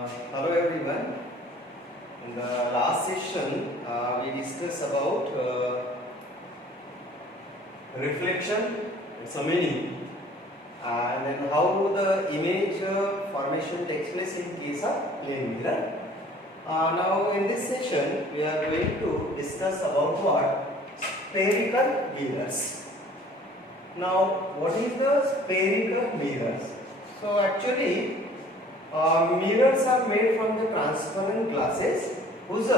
Hello everyone. In the last session, we discussed about reflection, its a meaning, and then how the image formation takes place in case of plane mirror. Now in this session, we are going to discuss about what? Spherical mirrors. Now, what is the spherical mirrors? So actually, mirrors are made from the transparent glasses whose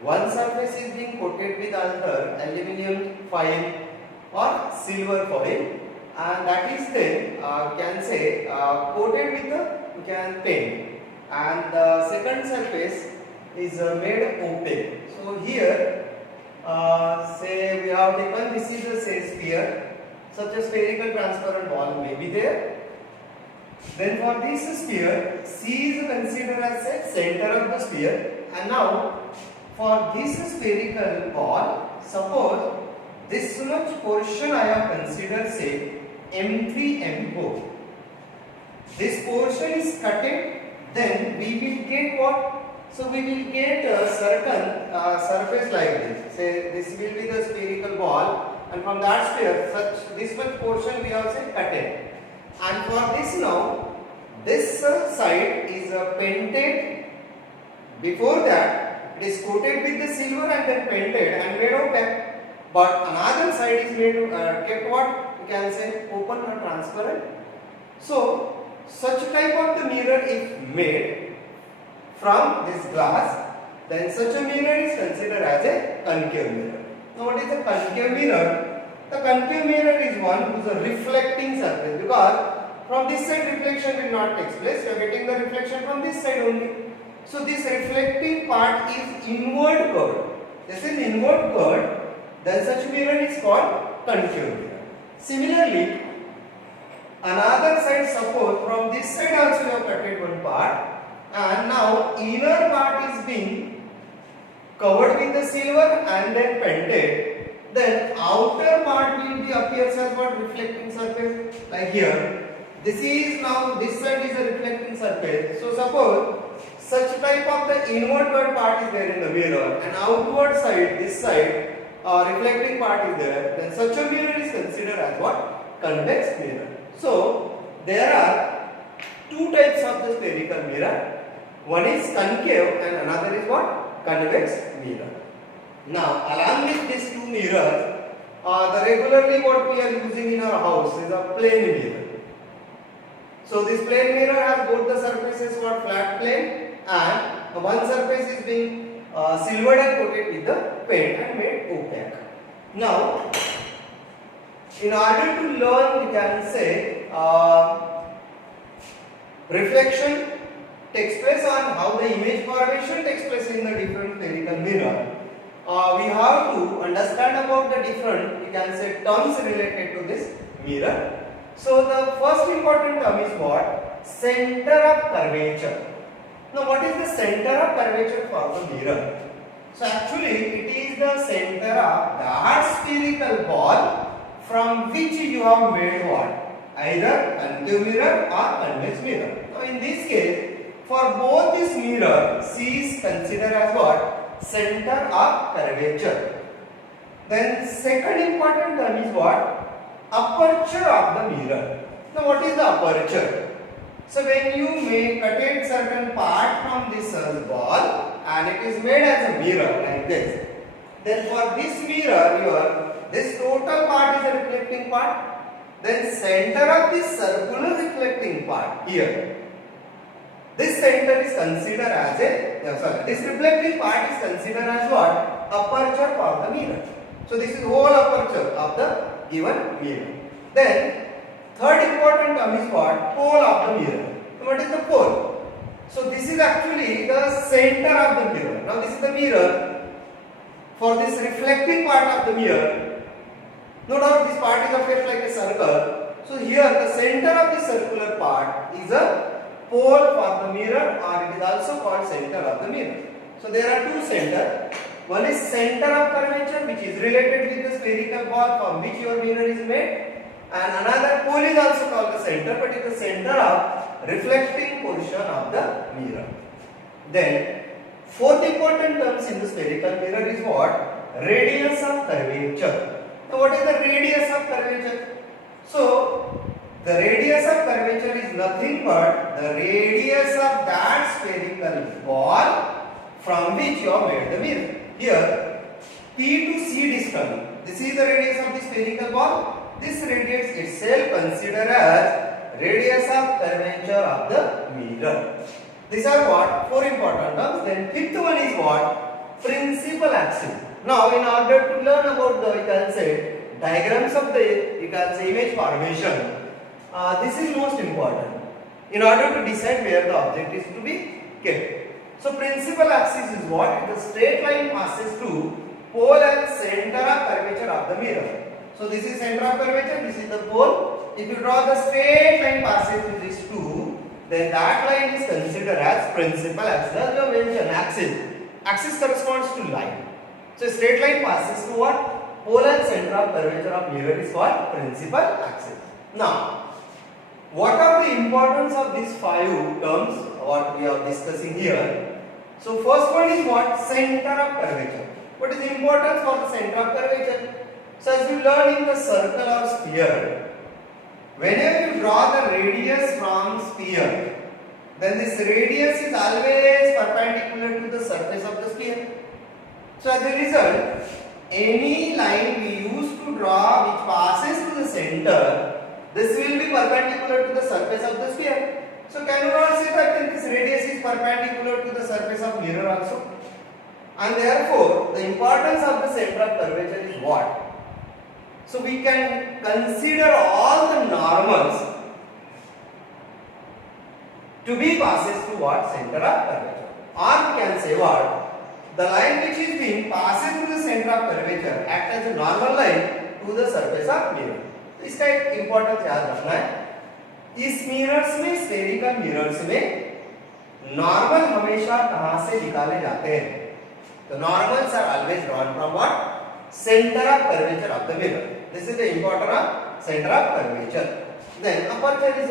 one surface is being coated with either aluminium foil or silver foil, and that is then can say coated with the paint, and the second surface is made opaque. So here say we have taken this is a say sphere, such a spherical transparent ball may be there. Then for this sphere, C is considered as the center of the sphere, and now for this spherical ball, suppose this much portion I have considered say M3 M4. This portion is cutted, then we will get what? So we will get a certain surface like this. Say this will be the spherical ball, and from that sphere, such this much portion we have say cutted. And for this now, this side is painted. Before that, it is coated with the silver and then painted and made opaque. But another side is made kept what? You can say open or transparent. So, such type of the mirror if made from this glass, then such a mirror is considered as a concave mirror. Now, what is a concave mirror? The concave mirror is one who is a reflecting surface, because from this side reflection will not take place. We are getting the reflection from this side only. So this reflecting part is inward curved. This is inward curved. Then such mirror is called concave mirror. Similarly, another side, suppose from this side also you have cutted one part, and now inner part is being covered with the silver and then painted. Then outer part will be appears as what? Reflecting surface, like here. This is now, this side is a reflecting surface. So suppose such type of the inward curved part is there in the mirror, and outward side, this side, reflecting part is there, then such a mirror is considered as what? Convex mirror. So there are two types of the spherical mirror. One is concave and another is what? Convex mirror. Now along with these two mirrors, the regularly what we are using in our house is a plane mirror. So this plane mirror has both the surfaces for flat plane, and one surface is being silvered and coated with the paint and made opaque. Now, in order to learn, we can say reflection takes place on how the image formation takes place in the different spherical mirror. We have to understand about the different, we can say, terms related to this mirror. So the first important term is what? Center of curvature. Now what is the center of curvature for the mirror? So actually it is the center of that spherical ball from which you have made what? Either concave mirror or convex mirror. Now in this case, for both this mirror, C is considered as what? Center of curvature. Then second important term is what? Aperture of the mirror. Now what is the aperture? So when you may cut a certain part from this ball and it is made as a mirror like this, then for this mirror this total part is a reflecting part, then center of this circular reflecting part here, this center is considered as this reflecting part is considered as what? Aperture for the mirror. So this is whole aperture of the given mirror. Then third important term is what? Pole of the mirror. So what is the pole? So this is actually the center of the mirror. Now this is the mirror. For this reflecting part of the mirror, no doubt this part is appears like a circle. So here the center of the circular part is a pole for the mirror, or it is also called center of the mirror. So there are two centers. One is center of curvature, which is related with the spherical ball from which your mirror is made, and another pole is also called the center center, but it is the center of reflecting portion of the mirror. Then fourth important terms in the spherical mirror is what? Radius of curvature. Now what is the radius of curvature? So the radius of curvature is nothing but the radius of that spherical ball from which you have made the mirror. Here P to C distance. This is the radius of the spherical ball. This radius itself considered as radius of curvature of the mirror. These are what? Four important terms. Then fifth one is what? Principal axis. Now in order to learn about the, you can say, diagrams of the, you can say, image formation, this is most important in order to decide where the object is to be kept. So principal axis is what? The straight line passes through pole and center of curvature of the mirror. So this is center of curvature, this is the pole. If you draw the straight line passing through these two, then that line is considered as principal axis. As you have mentioned, axis. Axis corresponds to line. So straight line passes through what? Pole and center of curvature of mirror is called principal axis. Now, what are the importance of these five terms what we are discussing here? So first one is what? Center of curvature. What is the importance for the center of curvature? So as you learn in the circle or sphere, whenever you draw the radius from sphere, then this radius is always perpendicular to the surface of the sphere. So as a result, any line we use to draw which passes to the center, this will be perpendicular to the surface of the sphere. So can you not say that this radius is perpendicular to the surface of mirror also? And therefore, the importance of the center of curvature is what? So we can consider all the normals to be passes through what? Center of curvature. Or we can say what? The line which is being passes through the center of curvature act as a normal line to the surface of mirror. तो इसका एक importance याद रखना है। इस mirrors में, spherical mirrors में normal हमेशा कहां से निकाले जाते हैं? The normals are always drawn from what? Center of curvature of the mirror. This is the importance of center of curvature. Then aperture is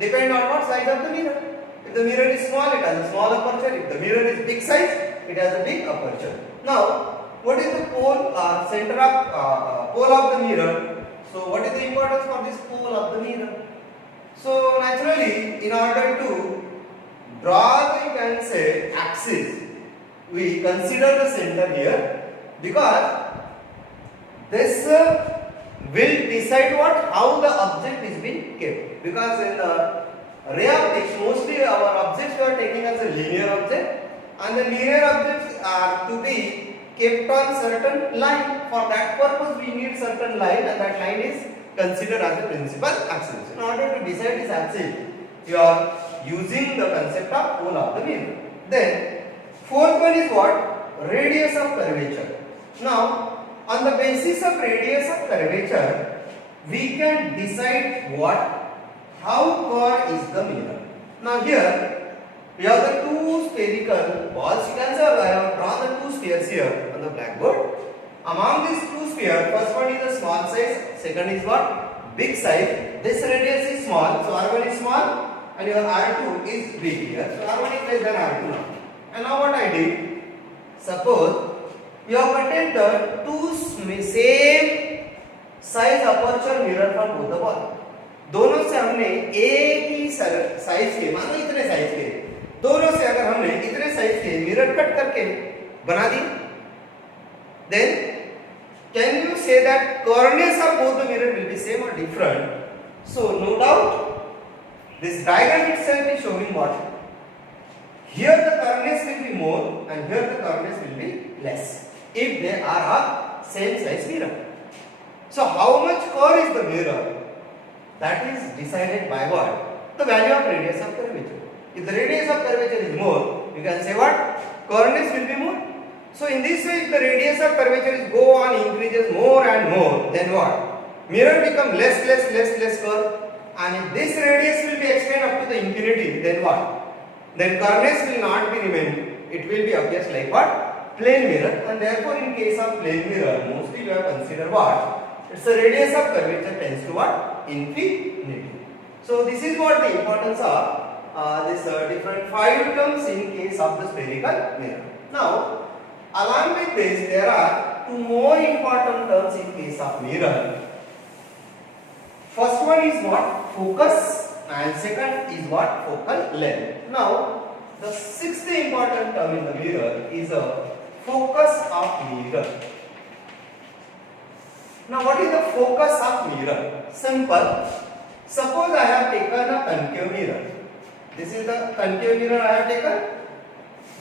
depend on what size of the mirror. If the mirror is small, it has a small aperture. If the mirror is big size, it has a big aperture. Now, what is the pole center of pole of the mirror? So, what is the importance for this pole of the mirror? So, naturally, in order to draw the, you can say, axis, we consider the center here because this will decide what? How the object is being kept. Because in the ray optics, mostly our objects we are taking as a linear object, and the linear objects are to be kept on certain line. For that purpose, we need certain line, and that line is considered as a principal axis. In order to decide this axis, you are using the concept of pole of the mirror. Then, fourth one is what? Radius of curvature. Now, on the basis of radius of curvature, we can decide what? How far is the mirror? Now here, we have the two spherical balls. You can say I have drawn the two spheres here on the blackboard. Among these two spheres, first one is a small size, second is what? Big size. This radius is small, so R1 is small, and your R2 is big here. So R1 is less than R2 now. And now what I did, suppose you have obtained the two same size aperture mirror from both the balls. दोनों से हमने एक ही size के, मानो इतने size के, दोनों से अगर हमने इतने साइज के मिरर कट करके बना दी, then can you say that corners of both the mirror will be same or different? So no doubt, this diagram itself is showing what? Here the corners will be more and here the corners will be less if they are of same size mirror. So how much curve is the mirror? That is decided by what? The value of radius of curvature. If the radius of curvature is more, you can say what? Corners will be more. So in this way, if the radius of curvature is go on increases more and more, then what? Mirror become less curve, and if this radius will be extended up to the infinity, then what? Then corners will not be remain. It will be appears like what? Plane mirror, and therefore in case of plane mirror, mostly you have considered what? It's the radius of curvature tends to what? infinity. So this is what the importance of this different 5 terms in case of the spherical mirror. Now, along with this, there are 2 more important terms in case of mirror. First one is what? Focus, and second is what? Focal length. Now, the 6th important term in the mirror is a focus of mirror. Now, what is the focus of mirror? Simple. Suppose I have taken a concave mirror. This is the concave mirror I have taken.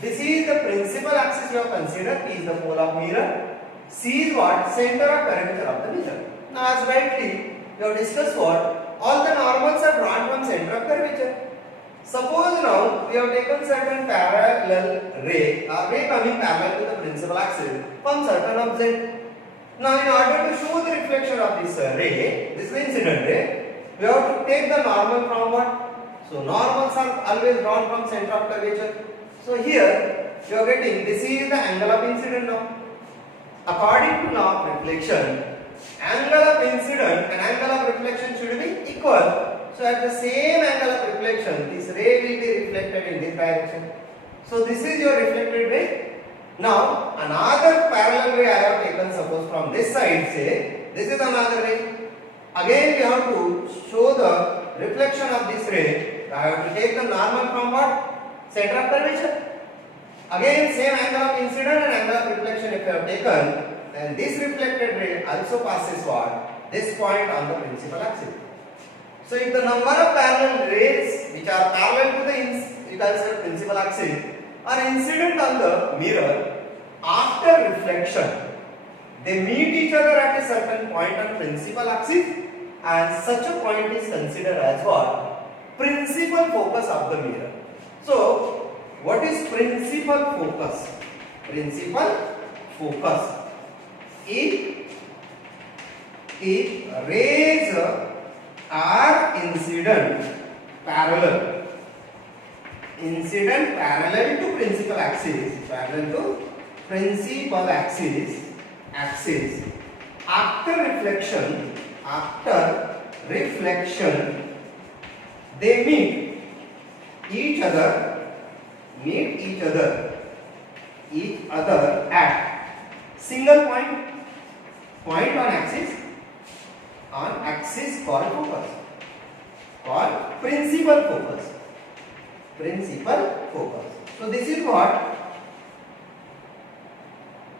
This is the principal axis you have considered, P is the pole of mirror. C is what? Center of curvature of the mirror. Now, as rightly we have discussed what? All the normals are drawn from center of curvature. Suppose now we have taken certain parallel ray, or ray coming parallel to the principal axis from certain object. Now, in order to show the reflection of this ray, this is the incident ray, we have to take the normal from what? So, normals are always drawn from center of curvature. So, here you are getting, this is the angle of incident now. According to law of reflection, angle of incident and angle of reflection should be equal. So, at the same angle of reflection, this ray will be reflected in this direction. So, this is your reflected ray. Now, another parallel ray I have taken, suppose from this side, say, this is another ray. Again, we have to show the reflection of this ray. I have to take the normal from what? Center of curvature. Again, same angle of incident and angle of reflection if you have taken, then this reflected ray also passes what? This point on the principal axis. So, if the number of parallel rays which are parallel to the principal axis are incident on the mirror, after reflection, they meet each other at a certain point on principal axis, and such a point is considered as what? Principal focus of the mirror. So, what is principal focus? Principal focus. If rays are incident parallel to principal axis, after reflection they meet each other at single point on axis called focus, called principal focus. So this is what?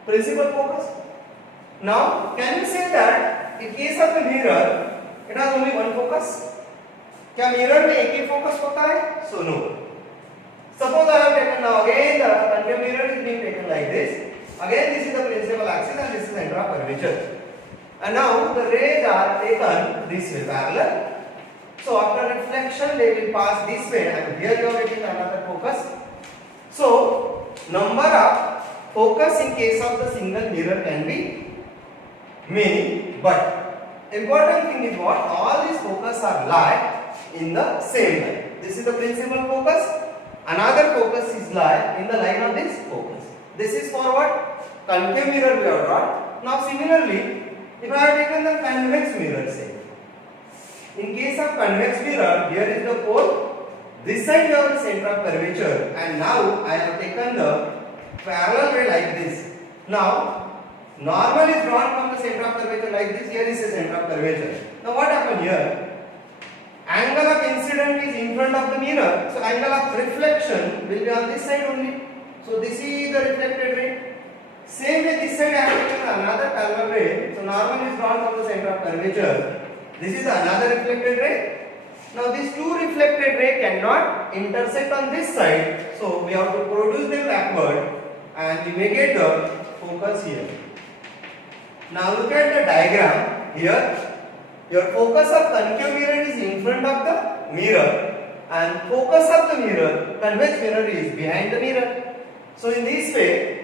Principal focus. Now, can you say that in case of the mirror, it has only one focus? क्या mirror में एक ही focus होता है? So no. Suppose I have taken now again the concave mirror is being taken like this. Again this is the principal axis and this is the center of curvature. And now the rays are taken this way parallel. So after reflection they will pass this way and here you are getting another focus. So number of focus in case of the single mirror can be many, but important thing is what? All these focus are lie in the same line. This is the principal focus. Another focus is lie in the line of this focus. This is for what? Concave mirror we have drawn. Now similarly, if I have taken the convex mirror, say, in case of convex mirror, here is the pole. This side you have the center of curvature, and now I have taken the parallel ray like this. Now normal is drawn from the center of curvature like this. Here is the center of curvature. Now what happened here? Angle of incident is in front of the mirror, so angle of reflection will be on this side only. So this is the reflected ray. Same way this side I have taken another parallel ray. So normal is drawn from the center of curvature. This is another reflected ray. Now these two reflected ray cannot intersect on this side, so we have to produce them backward and we may get the focus here. Now look at the diagram here. Your focus of concave mirror is in front of the mirror and focus of the mirror, convex mirror, is behind the mirror. So in this way,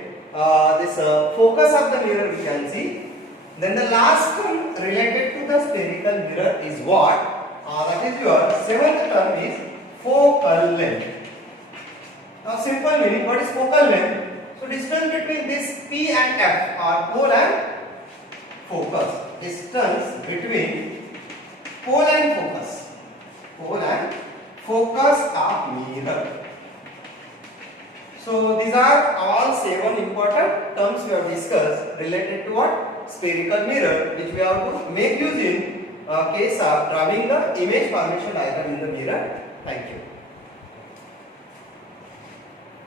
this focus of the mirror we can see. Then the last one related to the spherical mirror is what? That is your seventh term is focal length. Now simple meaning, what is focal length? So distance between this P and F are pole and focus. Distance between pole and focus. Pole and focus of mirror. So these are all 7 important terms we have discussed related to what? Spherical mirror, which we have to make use in case of drawing the image formation diagram in the mirror. Thank you.